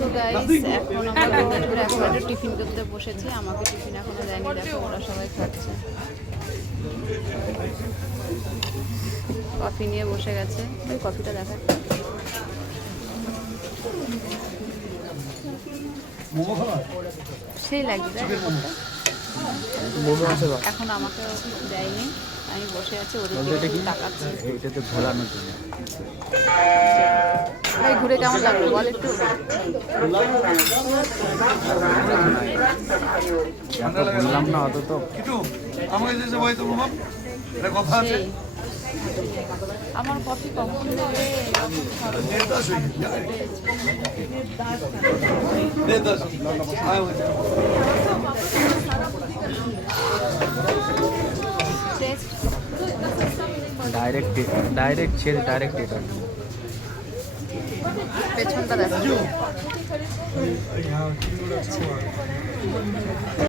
তো গাইস এখন আমরা দুপুরে একসাথে টিফিন করতে বসেছি। আমাকে টিফিন এখনো দেয়নি, দেখো ওরা সবাই খাচ্ছে। কফি নিয়ে বসে গেছে, ওই কফিটা দেখা সেই লাগছে এখন আমাকে দেয়নি, আমি বসে আছি ওদের তাকাচ্ছি। এইটাতে ঘোরানোর জন্য ভাই ঘুরে কেমন লাগলো বল একটু। বললাম না অত তো সেই আমার কফি কখন দেবে? ডাইরেক্ট ছেড়ে ডাইরেক্ট এটা পেছনটা দেখো।